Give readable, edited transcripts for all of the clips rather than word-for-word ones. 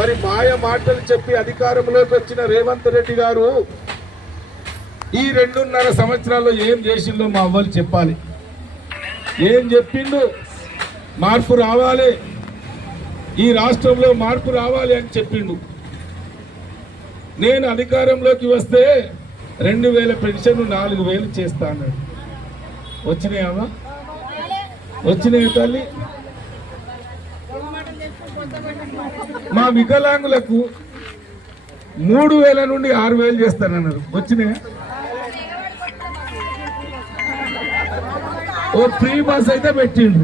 మరి మాయ మాటలు చెప్పి అధికారంలోకి వచ్చిన రేవంత్ రెడ్డి గారు ఈ 2.5 సంవత్సరాల్లో ఏం చేసిందో మా అవ్వలు చెప్పాలి. ఏం చెప్పిండు? మార్పు రావాలి, ఈ రాష్ట్రంలో మార్పు రావాలి అని చెప్పిండు. నేను అధికారంలోకి వస్తే 2000 పెన్షన్ 4000 చేస్తా అన్నాడు. వచ్చినాయమ్మా? వచ్చినాయి తల్లి. మా వికలాంగులకు 3000 నుండి 6000 చేస్తానన్నారు. వచ్చినాయా? ఓ ఫ్రీ బస్ అయితే పెట్టిండు.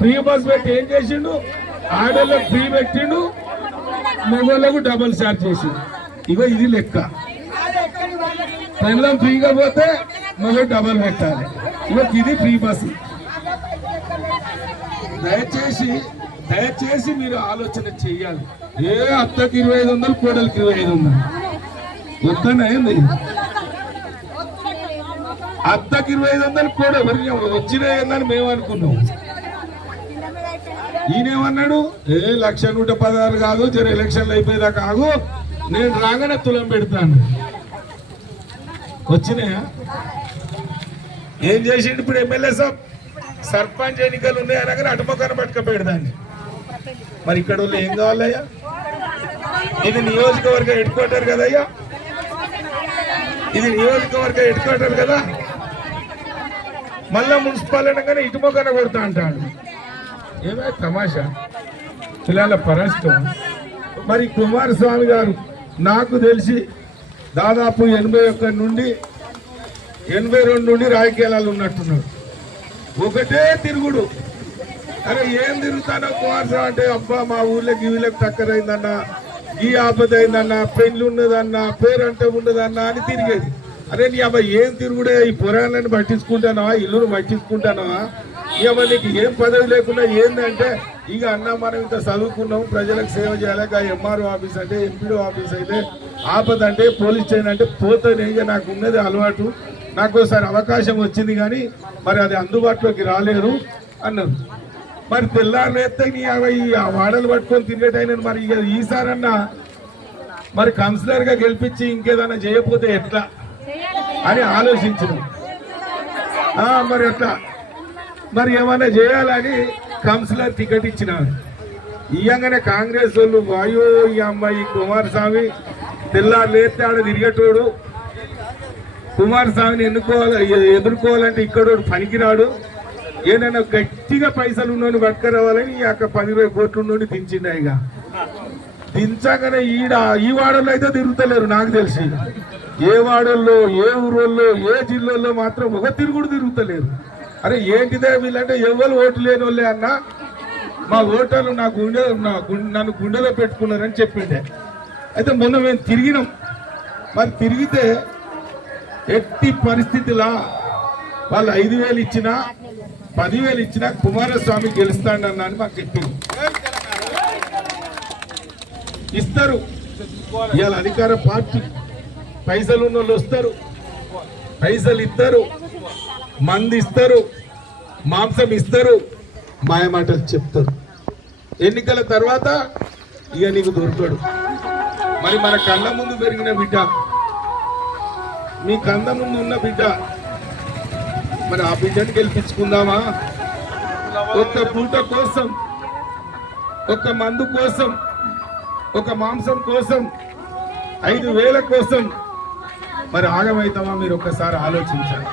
ఫ్రీ బస్ పెట్టి ఏం చేసిండు? ఆడోళ్ళకు ఫ్రీ పెట్టిండు, మగోళ్ళకు డబల్ ఛార్జ్ చేసిండు. ఇగో ఇది లెక్క. పెళ్ళం ఫ్రీగా పోతే మగ డబల్ పెట్టాలి. ఇగో ఇది ఫ్రీ బస్. దయచేసి మీరు ఆలోచన చెయ్యాలి. ఏ అత్తకి 2500, కోడలికి 2500 వద్దనైంది. అత్తకి 2500 కూడా వచ్చినాయని మేము అనుకున్నాం. ఈయనేమన్నాడు? 1,116 కాదు, జర ఎలక్షన్లు అయిపోయేదాకా కాదు, నేను రాగానే తులం పెడతాను. వచ్చినాయా? ఏం చేసిండు? ఇప్పుడు ఎమ్మెల్యే సాబ్ సర్పంచ్ ఎన్నికలు ఉన్నాయి అనగానే అటుమొక్కన పట్టుకపోయేదాన్ని. మరి ఇక్కడ వాళ్ళు ఏం కావాలయ్యా? ఇది నియోజకవర్గ హెడ్ క్వార్టర్ కదయ్యా, ఇది నియోజకవర్గ హెడ్ క్వార్టర్ కదా. మళ్ళా మున్సిపల్ అనగానే ఇటుమొక్కన కొడతా అంటాడు. ఏమే తమాషా పిల్లల పరస్తం. మరి కుమారస్వామి గారు నాకు తెలిసి దాదాపు 81 నుండి 82 నుండి రాజకీయాలు ఉన్నట్టున్నాడు. ఒకటే తిరుగుడు. అరే ఏం తిరుగుతానో కుమారస్వామి అంటే, అబ్బా మా ఊళ్ళకి వీళ్ళకి టక్కరైందన్నా, ఈ ఆపద అయిందన్నా, పెళ్లి ఉన్నదన్నా, పేరంటే ఉండదన్నా అని తిరిగేది. అరే నీ అబ్బా ఏం తిరుగుడే? ఈ పురాణాలను పట్టించుకుంటానవా? ఇల్లును పట్టించుకుంటానవా? ఇక నీకు ఏం పదవి లేకుండా ఏందంటే, ఇక అన్న మనం ఇంత చదువుకున్నాం, ప్రజలకు సేవ చేయాలి. ఎంఆర్ఓ ఆఫీస్ అంటే, ఎంపీడో ఆఫీస్ అయితే, ఆపద అంటే, పోలీస్ స్టేషన్ అంటే పోతానే. ఇక నాకు ఉన్నది అలవాటు, నాకు ఒకసారి అవకాశం వచ్చింది కానీ మరి అది అందుబాటులోకి రాలేరు అన్నారు. మరి తెల్లారులేస్తే నీ ఆ వాడలు పట్టుకొని తిరిగేటైనా మరి ఇక ఈసారన్నా మరి కౌన్సిలర్గా గెలిపించి ఇంకేదన్నా చేయకపోతే ఎట్లా అని ఆలోచించడం. మరి ఎట్లా మరి ఏమైనా చేయాలని కౌన్సిలర్ టికెట్ ఇచ్చినారు. ఇయ్యంగానే కాంగ్రెస్ వాళ్ళు వాయు ఈ అమ్మాయి కుమారస్వామి తెల్లారులేస్తే ఆడ తిరిగేటోడు, కుమారస్వామిని ఎదుర్కోవాలంటే ఇక్కడ పనికిరాడు, ఏదైనా గట్టిగా పైసలు ఉన్నోని పట్టుకురావాలని ఈ 10-20 కోట్ల నుండి దించిండు. ఇక దించగానే ఈ వాడల్లో అయితే తిరుగుతలేరు నాకు తెలిసి. ఏ వాడల్లో, ఏ ఊరోళ్ళు, ఏ జిల్లాల్లో మాత్రం ఒక తిరుగుడు తిరుగుతలేరు. అరే ఏంటిదే వీళ్ళంటే ఎవరు ఓటు లేని వాళ్ళే అన్న, మా ఓటర్లు నన్ను గుండెలో పెట్టుకున్నారని చెప్పిండే. అయితే మొన్న మేము తిరిగినాం. మరి తిరిగితే ఎట్టి పరిస్థితిలా వాళ్ళు 5,000 ఇచ్చినా 10,000 ఇచ్చినా కుమారస్వామి గెలుస్తాడన్నా అని మాకు చెప్పింది. ఇస్తారు. ఇవాళ అధికార పార్టీ పైసలు ఉన్న వాళ్ళు వస్తారు, పైసలు ఇస్తారు, మంది ఇస్తారు, మాంసం ఇస్తారు, మాయమాటలు చెప్తారు. ఎన్నికల తర్వాత ఇక నీకు దొరకడు. మరి మన కళ్ళ ముందు పెరిగిన బిడ్డ, మీ కళ్ళ ముందు ఉన్న బిడ్డ, మరి ఆ బిడ్డని గెలిపించుకుందామా? ఒక్క పూట కోసం, ఒక్క మందు కోసం, ఒక మాంసం కోసం, 5,000 కోసం మరి ఆగమవుతామా? మీరు ఒక్కసారి ఆలోచించాలి.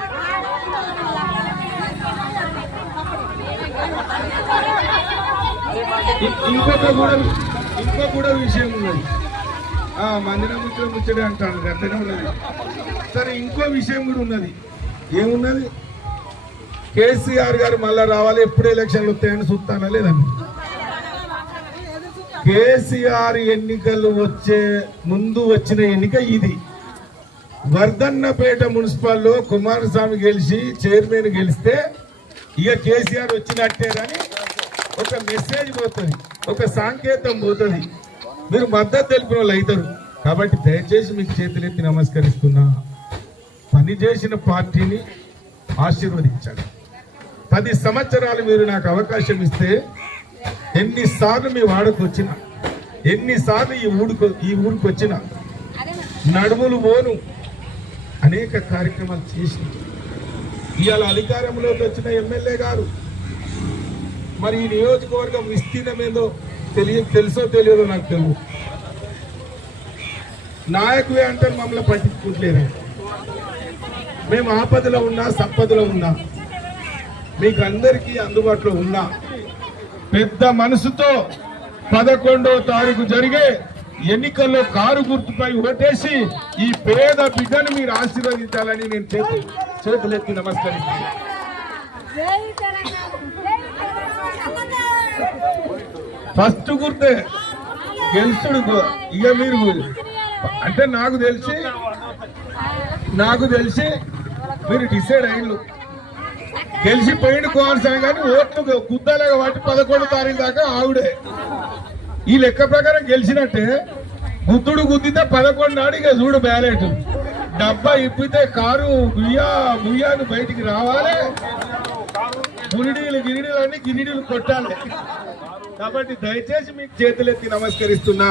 ఇంకో కూడా విషయం ఉన్నది. మందిరం ముచ్చడే అంటాను, గద్దనే ఉన్నది. సరే ఇంకో విషయం కూడా ఉన్నది. ఏమున్నది? కేసీఆర్ గారు మళ్ళా రావాలి, ఎప్పుడు ఎలక్షన్లు వస్తాయని చూస్తానా లేదండి. కేసీఆర్ ఎన్నికలు వచ్చే ముందు వచ్చిన ఎన్నిక ఇది. వర్ధన్నపేట మున్సిపల్లో కుమారస్వామి గెలిచి చైర్మన్ గెలిస్తే ఇక కేసీఆర్ వచ్చినట్టేనని ఒక మెసేజ్ పోతుంది, ఒక సంకేతం పోతుంది. మీరు మద్దతు తెలిపిన వాళ్ళు అవుతారు. కాబట్టి దయచేసి మీకు చేతులెత్తి నమస్కరిస్తున్నా. పని చేసిన పార్టీని ఆశీర్వదించండి. 10 సంవత్సరాలు మీరు నాకు అవకాశం ఇస్తే ఎన్నిసార్లు మీ వాడకు వచ్చినా ఎన్నిసార్లు ఈ ఊరికి వచ్చిన నడుములు పోను అనేక కార్యక్రమాలు చేసిన. ఇవాళ అధికారంలోకి వచ్చిన ఎమ్మెల్యే గారు మరి ఈ నియోజకవర్గం విస్తీర్ణం ఏందో తెలుసో తెలియదో నాకు తెలియదు. నాయకులే అంటారు, మమ్మల్ని పట్టించుకుంటలేరు. మేము ఆపదలో ఉన్నా సంపదలో ఉన్నా మీకు అందరికీ అందుబాటులో ఉన్నా. పెద్ద మనసుతో 11వ తారీఖు జరిగే ఎన్నికల్లో కారు గుర్తుపై ఓటేసి ఈ పేద బిడ్డను మీరు ఆశీర్వదించాలని నేను చేతులెత్తి నమస్కరిస్తున్నాను. ఫస్ట్ గుర్తే గెలుచుడు. ఇక మీరు అంటే నాకు తెలిసి మీరు డిసైడ్ అయ్యిండు. గెలిచిపోయిండు కోనసాగం, కానీ ఓట్లు గుద్దలేక వాటి 11వ తారీఖు దాకా ఆవిడే. ఈ లెక్క ప్రకారం గెలిచినట్టే. గుద్దితే 11 నాడు ఇక చూడు బ్యాలెట్. డబ్బా ఇప్పితే కారు గుయ్యాను బయటికి రావాలి. గిరిడీలు అన్ని గిరిడీలు కొట్టాలి. కాబట్టి దయచేసి మీకు చేతులెత్తి నమస్కరిస్తున్నా.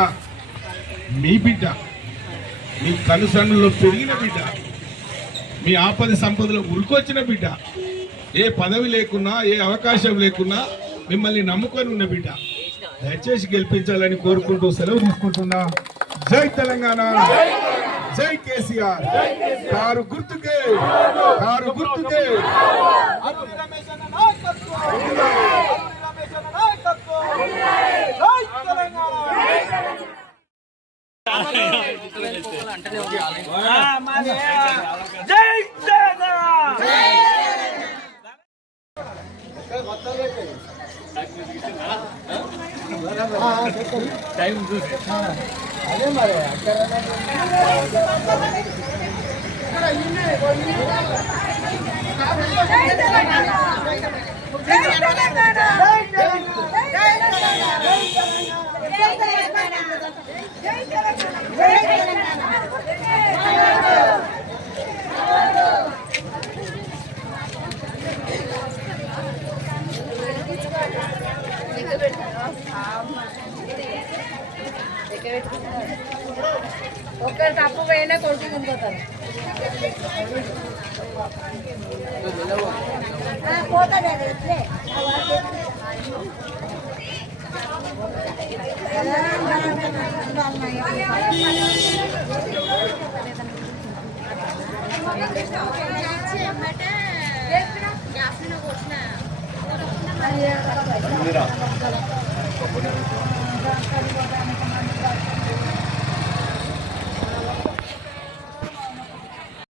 మీ బిడ్డ, మీ కనుసన్నులో పెరిగిన బిడ్డ, మీ ఆపద సంపదలో ఉరికొచ్చిన బిడ్డ, ఏ పదవి లేకున్నా ఏ అవకాశం లేకున్నా మిమ్మల్ని నమ్ముకొని ఉన్న బిడ్డ, దయచేసి గెలిపించాలని కోరుకుంటూ సెలవు తీసుకుంటున్నా. జై తెలంగాణ, జై కేసీఆర్. కారు గుర్తుకే, కారు గుర్తుకే. టైం చూసి అదే మరి ఒకరు తప్పు పోయినా కొడుకు ఉండిపోతారు. పోతా